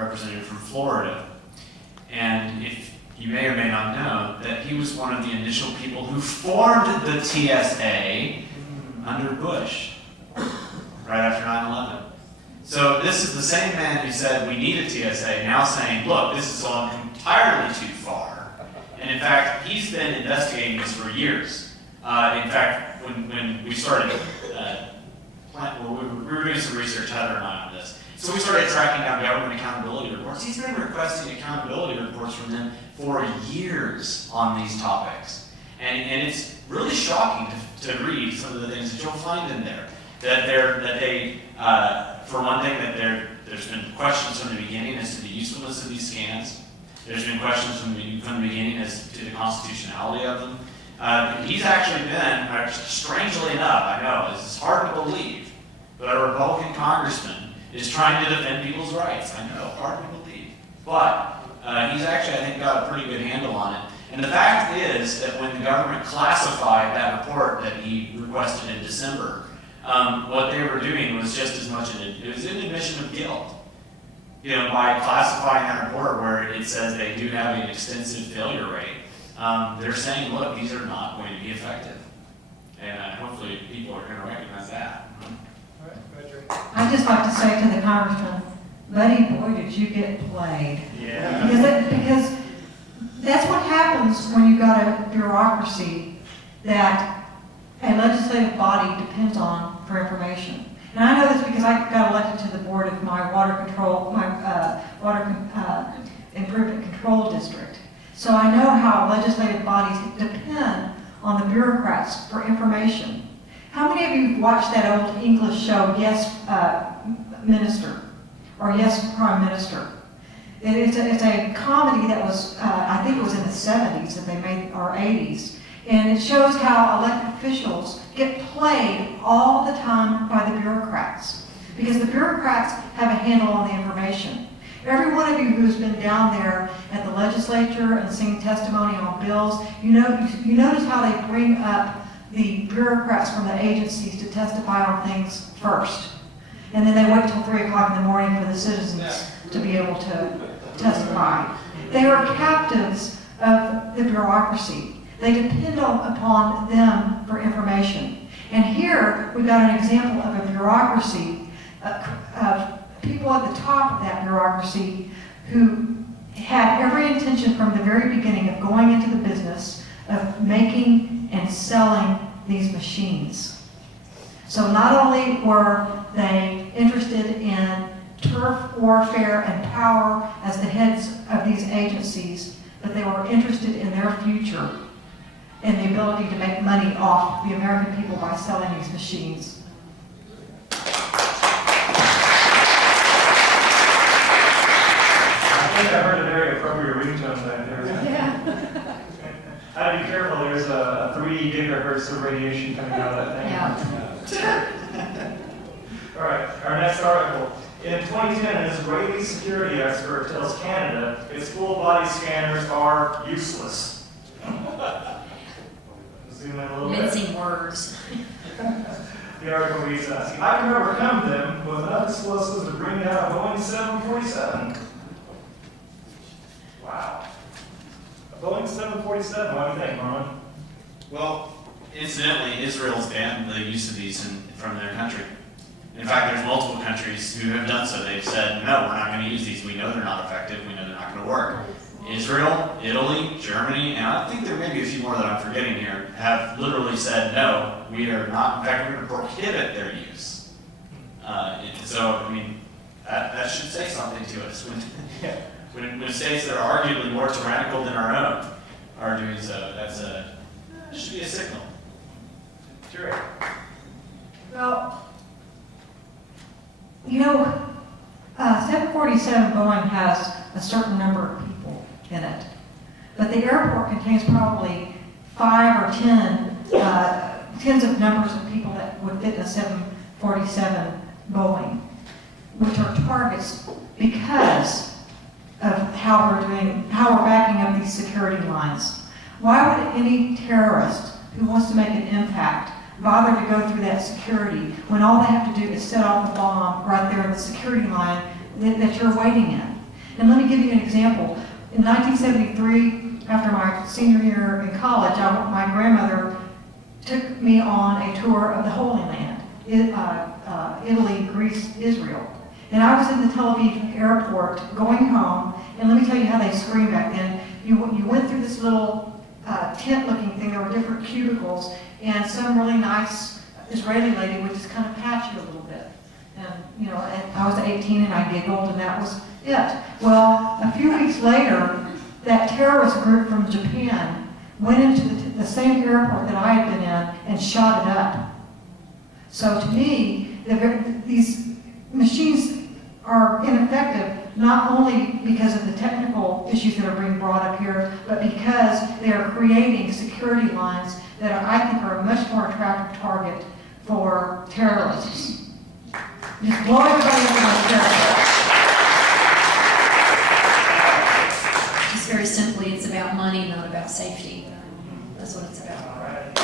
representative from Florida. And if you may or may not know, that he was one of the initial people who formed the TSA under Bush, right after 9/11. So this is the same man who said we need a TSA, now saying, look, this is gone entirely too far. And in fact, he's been investigating this for years. In fact, when we started, we were doing some research, Heather and I, on this. So we started tracking down government accountability reports. He's been requesting accountability reports from them for years on these topics. And it's really shocking to read some of the things that you'll find in there. For one thing, there's been questions from the beginning as to the usefulness of these scans. There's been questions from the beginning as to the constitutionality of them. He's actually been, strangely enough, I know, this is hard to believe, but a Republican congressman is trying to defend people's rights. I know, hard to believe. But he's actually, I think, got a pretty good handle on it. And the fact is that when the government classified that report that he requested in December, what they were doing was just as much an admission of guilt. You know, by classifying that report where it says they do have an extensive failure rate, they're saying, look, these are not going to be effective. And hopefully people are going to recognize that. I'd just like to say to the congressman, buddy, boy, did you get played. Yeah. Because that's what happens when you've got a bureaucracy that a legislative body depends on for information. And I know this because I got elected to the board of my water improvement control district. So I know how legislative bodies depend on the bureaucrats for information. How many of you have watched that old English show, Yes, Minister, or Yes, Prime Minister? It's a comedy that was, I think it was in the 70s that they made, or 80s. And it shows how elected officials get played all the time by the bureaucrats. Because the bureaucrats have a handle on the information. Every one of you who's been down there at the legislature and seen testimony on bills, you notice how they bring up the bureaucrats from the agencies to testify on things first. And then they wait till 3 o'clock in the morning for the citizens to be able to testify. They are captives of the bureaucracy. They depend upon them for information. And here we've got an example of a bureaucracy, of people at the top of that bureaucracy who had every intention from the very beginning of going into the business of making and selling these machines. So not only were they interested in turf warfare and power as the heads of these agencies, but they were interested in their future and the ability to make money off the American people by selling these machines. I think I heard a very appropriate ringtone back there. Yeah. I have to be careful, there's a 3 gigahertz of radiation coming out of that thing. Yeah. All right, our next article. In 2010, an Israeli security expert tells Canada its full-body scanners are useless. Zoom in a little bit. Mincing words. The article reads, I can overcome them with enough explosives to bring down a Boeing 747. Wow. A Boeing 747, what do you think, Norman? Well, incidentally, Israel's banned the use of these from their country. In fact, there's multiple countries who have done so. They've said, no, we're not going to use these. We know they're not effective. We know they're not going to work. Israel, Italy, Germany, and I think there may be a few more that I'm forgetting here, have literally said, no, we are not. In fact, we're going to prohibit their use. So, I mean, that should say something to us. When states that are arguably more tyrannical than our own are doing so, that should be a signal. Sure. Well, 747 Boeing has a certain number of people in it, but the airport contains probably 5 or 10 tens of numbers of people that would fit in a 747 Boeing, which are targets because of how we're backing up these security lines. Why would any terrorist who wants to make an impact bother to go through that security when all they have to do is set off a bomb right there in the security line that you're waiting in? And let me give you an example. In 1973, after my senior year in college, my grandmother took me on a tour of the Holy Land, Italy, Greece, Israel. And I was in the Tel Aviv airport going home, and let me tell you how they screamed back then. You went through this little tent-looking thing. There were different cubicles, and some really nice Israeli lady would just kind of pat you a little bit. And I was 18 and I giggled, and that was it. Well, a few weeks later, that terrorist group from Japan went into the same airport that I had been in and shot it up. So to me, these machines are ineffective not only because of the technical issues that are being brought up here, but because they are creating security lines that I think are a much more attractive target for terrorists. Just blow everybody up about terrorists. Just very simply, it's about money, not about safety. That's what it's about. All right.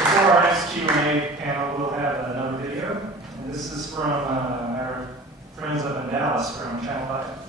Before our next Q&A panel, we'll have another video. And this is from our friends up in Dallas from Channel 5.